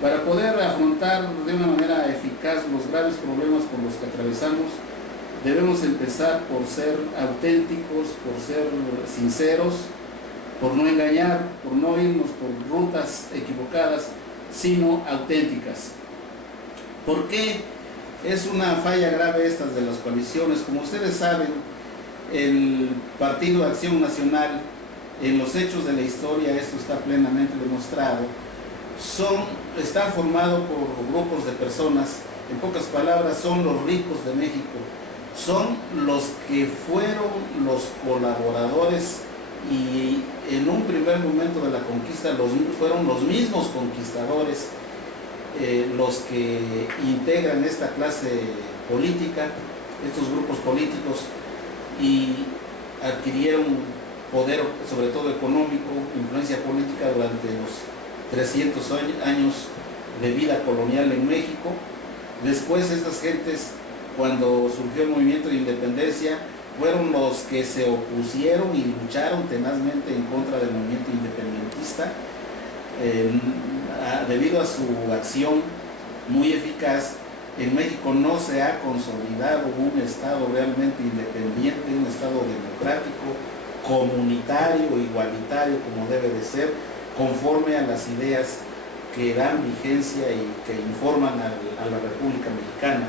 Para poder afrontar de una manera eficaz los graves problemas por los que atravesamos, debemos empezar por ser auténticos, por ser sinceros, por no engañar, por no irnos por rutas equivocadas, sino auténticas. ¿Por qué es una falla grave estas de las coaliciones? Como ustedes saben, el Partido de Acción Nacional, en los hechos de la historia, esto está plenamente demostrado, está formado por grupos de personas, en pocas palabras, son los ricos de México, son los que fueron los colaboradores y en un primer momento de la conquista fueron los mismos conquistadores los que integran esta clase política, estos grupos políticos, y adquirieron poder, sobre todo económico, influencia política durante los 300 años de vida colonial en México. Después estas gentes, cuando surgió el movimiento de independencia, fueron los que se opusieron y lucharon tenazmente en contra del movimiento independentista. Debido a su acción muy eficaz, en México no se ha consolidado un Estado realmente independiente, un Estado democrático, comunitario, igualitario, como debe de ser, conforme a las ideas que dan vigencia y que informan a la República Mexicana.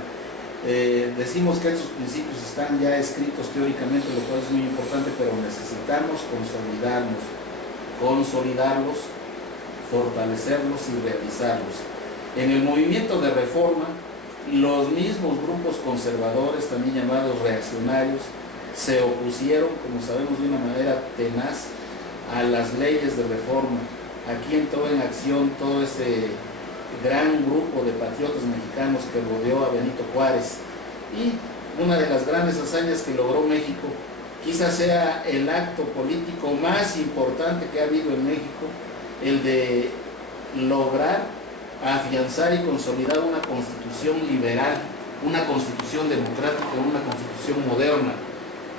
Decimos que estos principios están ya escritos teóricamente, lo cual es muy importante, pero necesitamos consolidarlos, fortalecerlos y realizarlos. En el movimiento de reforma, los mismos grupos conservadores, también llamados reaccionarios, se opusieron, como sabemos, de una manera tenaz a las leyes de reforma. Aquí entró en acción todo ese gran grupo de patriotas mexicanos que rodeó a Benito Juárez, y una de las grandes hazañas que logró México, quizás sea el acto político más importante que ha habido en México, el de lograr afianzar y consolidar una constitución liberal, una constitución democrática, una constitución moderna,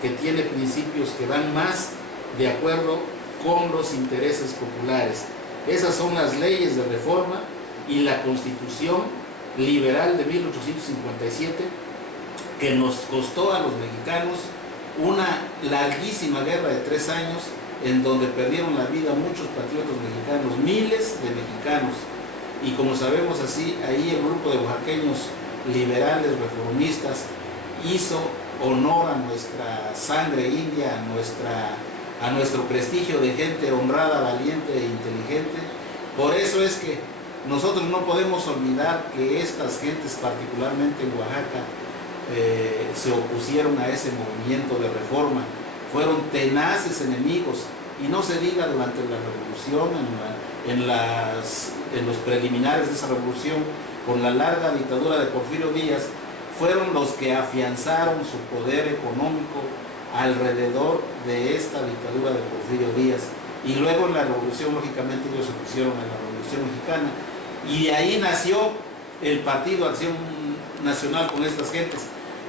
que tiene principios que van más de acuerdo con los intereses populares. Esas son las leyes de reforma y la Constitución Liberal de 1857, que nos costó a los mexicanos una larguísima guerra de 3 años, en donde perdieron la vida muchos patriotas mexicanos, miles de mexicanos. Y como sabemos así, ahí el grupo de oaxaqueños liberales, reformistas, hizo honor a nuestra sangre india, a nuestro prestigio de gente honrada, valiente e inteligente. Por eso es que nosotros no podemos olvidar que estas gentes, particularmente en Oaxaca, se opusieron a ese movimiento de reforma, fueron tenaces enemigos, y no se diga durante la revolución, en los preliminares de esa revolución, con la larga dictadura de Porfirio Díaz, fueron los que afianzaron su poder económico alrededor de esta dictadura de Porfirio Díaz, y luego en la revolución, lógicamente, ellos se opusieron a la Revolución Mexicana, y de ahí nació el Partido Acción Nacional con estas gentes.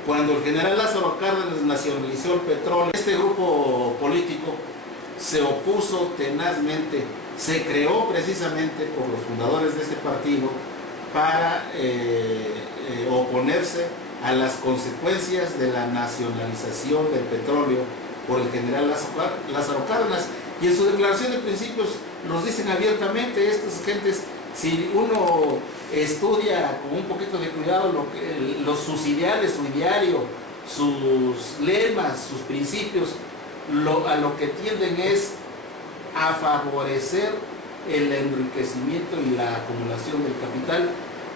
Cuando el general Lázaro Cárdenas nacionalizó el petróleo, este grupo político se opuso tenazmente, se creó precisamente por los fundadores de este partido para oponerse a las consecuencias de la nacionalización del petróleo por el general Lázaro Cárdenas. Y en su declaración de principios nos dicen abiertamente estas gentes, si uno estudia con un poquito de cuidado sus ideales, su ideario, sus lemas, sus principios, a lo que tienden es a favorecer el enriquecimiento y la acumulación del capital,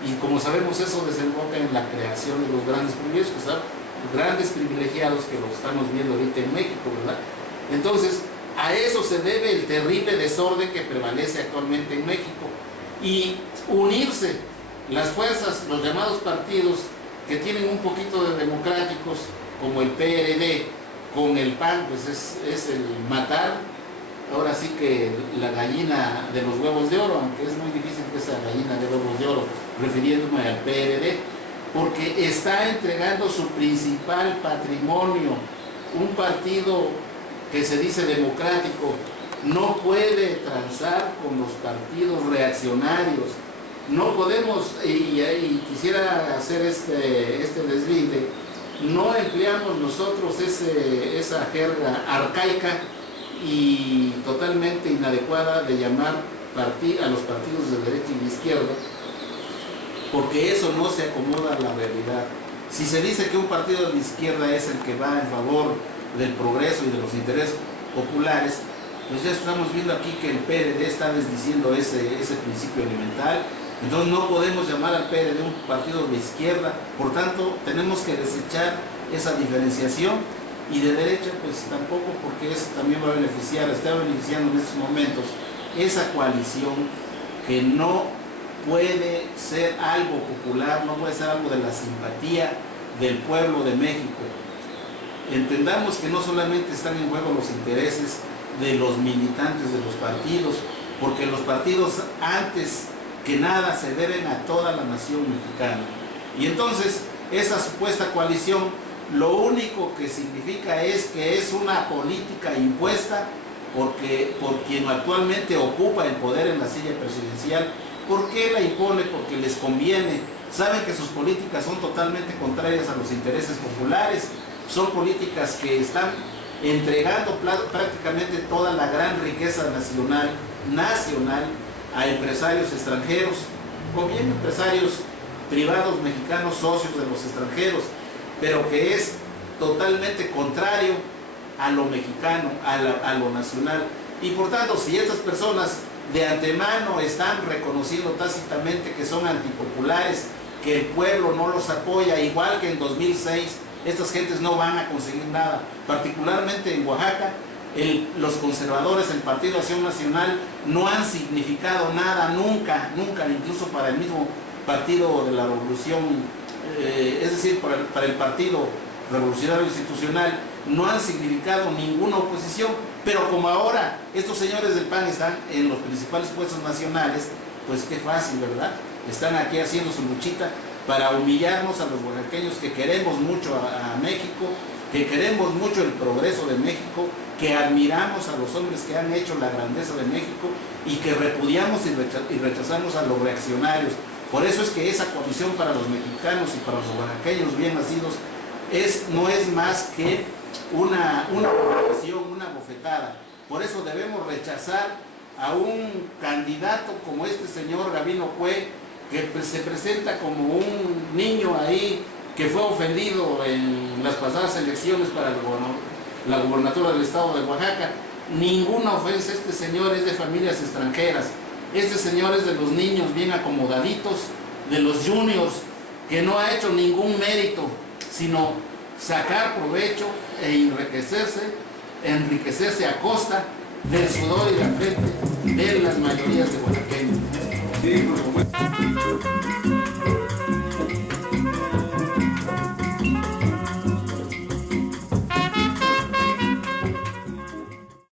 y como sabemos eso desemboca en la creación de los grandes privilegios, grandes privilegiados que lo estamos viendo ahorita en México, ¿verdad? Entonces, a eso se debe el terrible desorden que prevalece actualmente en México, y unirse las fuerzas, los llamados partidos que tienen un poquito de democráticos, como el PRD, con el PAN, pues es el matar, ahora sí que la gallina de los huevos de oro, aunque es muy difícil que esa gallina de huevos de oro, refiriéndome al PRD, porque está entregando su principal patrimonio. Un partido que se dice democrático no puede transar con los partidos reaccionarios, No podemos, y quisiera hacer este deslinde, no empleamos nosotros esa jerga arcaica y totalmente inadecuada de llamar a los partidos de derecha y de izquierda, porque eso no se acomoda a la realidad. Si se dice que un partido de izquierda es el que va en favor del progreso y de los intereses populares, pues ya estamos viendo aquí que el PRD está desdiciendo ese principio elemental. Entonces no podemos llamar al PRD un partido de izquierda, por tanto tenemos que desechar esa diferenciación, y de derecha pues tampoco, porque eso también va a beneficiar, está beneficiando en estos momentos esa coalición que no puede ser algo popular, no puede ser algo de la simpatía del pueblo de México. Entendamos que no solamente están en juego los intereses de los militantes de los partidos, porque los partidos antes que nada se deben a toda la nación mexicana. Y entonces esa supuesta coalición lo único que significa es que es una política impuesta por quien actualmente ocupa el poder en la silla presidencial. ¿Por qué la impone? Porque les conviene. Saben que sus políticas son totalmente contrarias a los intereses populares, son políticas que están entregando prácticamente toda la gran riqueza nacional a empresarios extranjeros, o bien empresarios privados mexicanos socios de los extranjeros, pero que es totalmente contrario a lo mexicano, a lo nacional. Y por tanto, si estas personas de antemano están reconociendo tácitamente que son antipopulares, que el pueblo no los apoya, igual que en 2006, estas gentes no van a conseguir nada. Particularmente en Oaxaca, los conservadores, el Partido Acción Nacional, no han significado nada nunca, incluso para el mismo Partido de la Revolución, es decir, para el Partido Revolucionario Institucional, no han significado ninguna oposición. Pero como ahora estos señores del PAN están en los principales puestos nacionales, pues qué fácil, ¿verdad? Están aquí haciendo su luchita para humillarnos a los oaxaqueños que queremos mucho a México, que queremos mucho el progreso de México, que admiramos a los hombres que han hecho la grandeza de México y que repudiamos y rechazamos a los reaccionarios. Por eso es que esa coalición para los mexicanos y para los oaxaqueños bien nacidos no es más que una provocación, una bofetada. Por eso debemos rechazar a un candidato como este señor Gabino Cue, que pues se presenta como un niño ahí que fue ofendido en las pasadas elecciones para la gobernatura del estado de Oaxaca. Ninguna ofensa, este señor es de familias extranjeras, este señor es de los niños bien acomodaditos, de los juniors, que no ha hecho ningún mérito, sino sacar provecho e enriquecerse a costa del sudor y la frente de las mayorías de oaxaqueños. Sí, por supuesto.